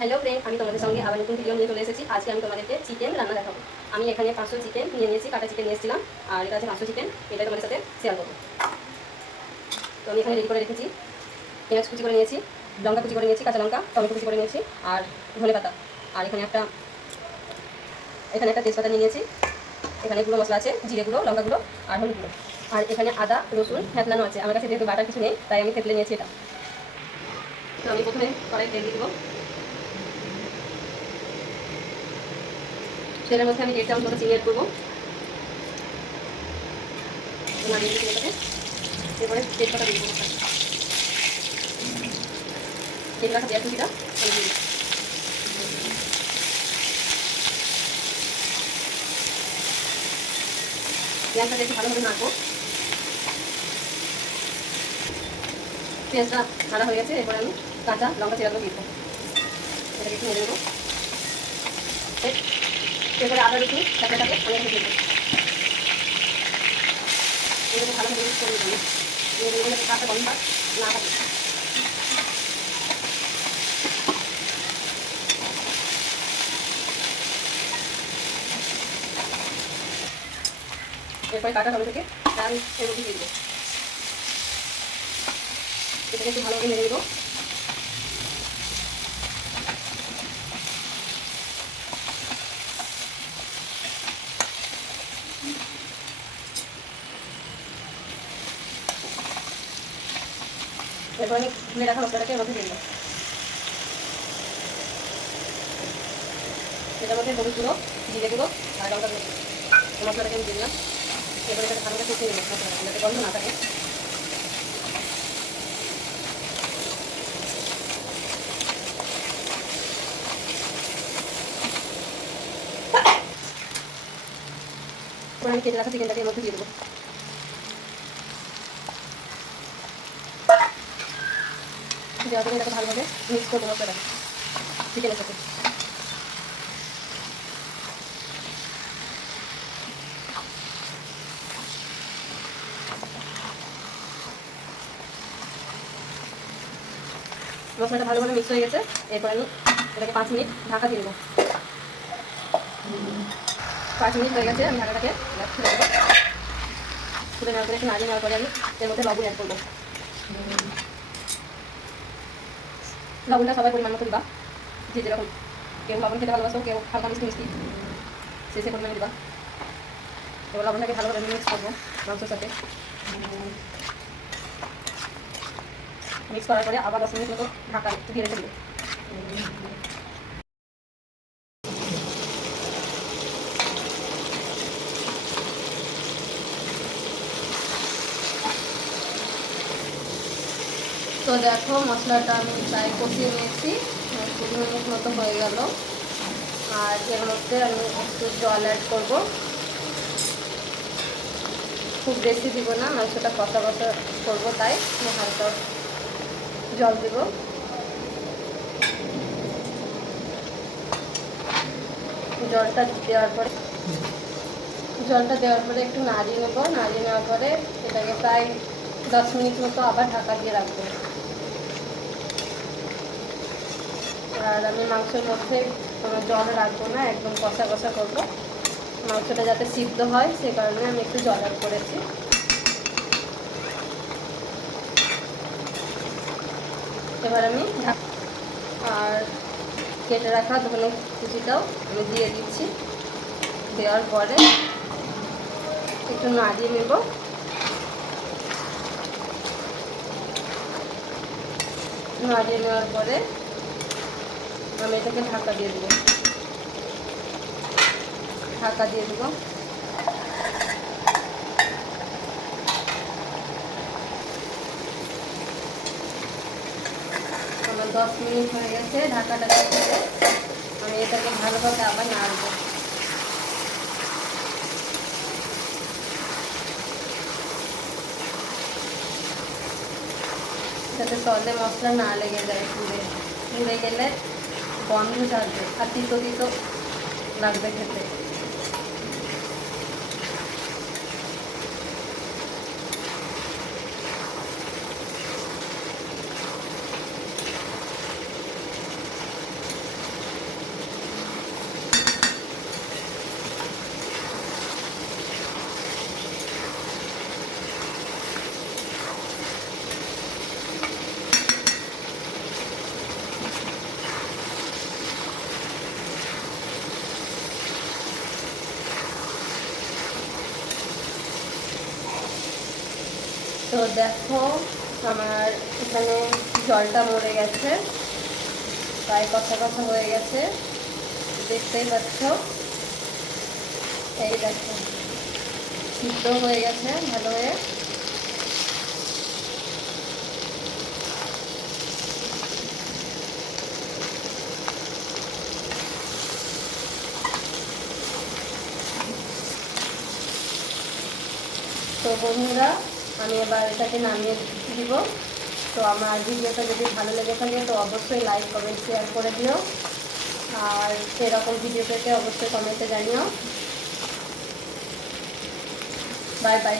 Hello friend আমি তোমাদের সঙ্গে আবার নতুন ভিডিও নিয়ে চলে এসেছি। আজকে আমি তোমাদেরকে চিকেন রান্না দেখাবো। আমি এখানে পাঁচশো চিকেন নিয়ে নিয়েছি, কাটা চিকেন নিয়েছিলাম আর এটা আছে পাঁচশো চিকেন এটা তোমাদের সাথে শেয়ার করব। তো আমি এখানে রেডি করে রেখেছি, পেঁয়াজ কুচি করে নিয়েছি, লঙ্কা কুচি করে নিয়েছি, কাঁচা লঙ্কা, টমেটো কুচি করে নিয়েছি, আর ধনে পাতা। আর এখানে একটা এখানে একটা তেজপাতা নিয়ে নিয়েছি, এখানে গুঁড়ো মশলা আছে, জিরে গুঁড়ো, লঙ্কা গুঁড়ো, আর হলুদ গুঁড়ো। আর এখানে আদা, রসুন, ফেতলানো আছে। আমার কাছে যেহেতু বাটার কিছু নেই, তাই আমি থেতলে নিয়েছি এটা। তো আমি প্রথমে কড়াই তেল দিয়ে দেবো। তেলের মধ্যে আমি দেড় চামচ মতো করব। এরপরে তেজপাতা দিয়ে দেবো রাখা পেঁয়াজ কুচিটা আমি দিয়ে পেঁয়াজটা একটু ভালোভাবে পেঁয়াজটা নাড়া হয়ে গেছে এরপরে আমি কাঁচা লঙ্কা চিরাগুলো দিয়ে দেবো। এটাকে দেবো এরপরে আদা রসুন আমি এখানে দিয়ে দেবো এটাকে ভালোভাবে মিক্স করে দেবো দেবো কাঁচা গন্ধটা না থাকে এরপরে কাটা টমেটোকে আমি এর মধ্যে দেবো। এটাকে একটু ভালোভাবে নেড়ে দেবো এরপর আমি রাখা মশলাটাকে এর মধ্যে দিয়ে দেবো এটার মধ্যে হলুদ গুঁড়ো, জিরে গুঁড়ো আর লঙ্কা মশলাটাকে আমি দিয়ে দিলাম। এবারে এটাকে ভালো করে নেব মশলাটা গন্ধ না থাকে। এরপর আমি কেটে রাখা চিকেনটাকে এর মধ্যে দিয়ে দেবো। দেওয়ার পরে এটাকে ভালোভাবে মিক্স করব মশলাটাকে চিকেনের সাথে। মশলাটা ভালোভাবে মিক্স হয়ে গেছে। এরপর আমি এটাকে পাঁচ মিনিট ঢাকা দিয়ে দেবো। পাঁচ মিনিট হয়ে গেছে, আমি ঢাকাটাকে খুলে দেবো। খুলে নেওয়ার পরে একটু নাড়িয়ে নেওয়ার পরে আমি এর মধ্যে লবণ অ্যাড করব। লবণটা সবাই পরিমাণ মতো দিবা। যে যেরকম কেউ লবণ খেতে ভালোবাসো, কেউ হালকা মিষ্টি মিষ্টি, সে সে পরিমাণে দিবা। এবার লবণটাকে ভালোভাবে মিক্স করব মাংসের সাথে। মিক্স করার পরে আবার দশ মিনিট মতো ঢাকা দিয়ে রেখে তো দেখো মশলাটা আমি প্রায় কষিয়ে নিয়েছি। কুড়ি মিনিট মতো হয়ে গেল। আর এর মধ্যে আমি একটু জল অ্যাড করব। খুব বেশি দিব না, মাংসটা কষা কষা করব তাই হালকা জল দেব। জলটা দেওয়ার পরে জলটা দেওয়ার পরে একটু নাড়িয়ে নেব। নাড়িয়ে নেওয়ার পরে এটাকে প্রায় দশ মিনিট মতো আবার ঢাকা দিয়ে রাখব। আর আমি মাংসের মধ্যে কোনো জল রাখব না, একদম কষা কষা করব। মাংসটা যাতে সিদ্ধ হয়, সে কারণে আমি একটু জল অ্যাড করেছি। এবার আমি আর কেটে রাখা ধনে কুচিটাও আমি দিয়ে দিচ্ছি। দেওয়ার পরে একটু নাড়িয়ে নেব। নাড়িয়ে নেওয়ার পরে আমি এটাকে ঢাকা দিয়ে দেবো। ঢাকা দিয়ে দেবো। আমার দশ মিনিট হয়ে গেছে, ঢাকাটা আমি এটাকে ভালোভাবে আবার নাড়বো। যাতে সহজে মশলা না লেগে যায় পুড়ে। পুড়ে গেলে বন্ধ থাকবে আর তিতো তিতো লাগবে খেতে। দেখো আমার এখানে জলটা মরে গেছে। প্রায় কষা কষা হয়ে গেছে। দেখতেই পাচ্ছ? এই দেখো। সিদ্ধ হয়ে গেছে, ভালো হয়ে। তো বন্ধুরা আমি এবার এটাকে নামিয়ে দিব। তো আমার ভিডিওটা যদি ভালো লেগে থাকে, তো অবশ্যই লাইক, কমেন্ট, শেয়ার করে দিও। আর সেরকম ভিডিও পেতে অবশ্যই কমেন্টে জানিও। Bye bye.